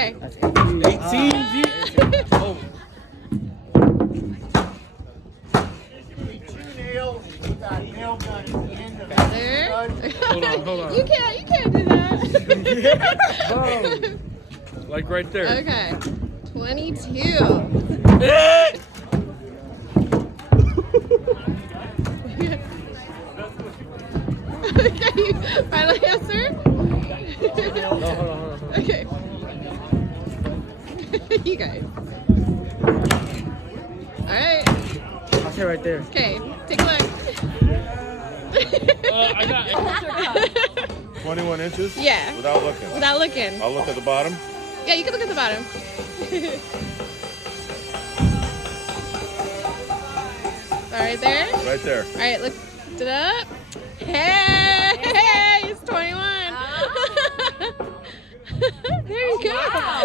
Okay. 18 feet. Oh. There. Hold on. You can't do that. Like right there. Okay. 22. Okay, final answer? No, hold on. Okay. You guys. Alright. I'll say right there. Okay, take a look. I got 21 inches? Yeah. Without looking. Without looking. I'll look at the bottom. Yeah, you can look at the bottom. All right there? Right there. All right, lift it up. Hey!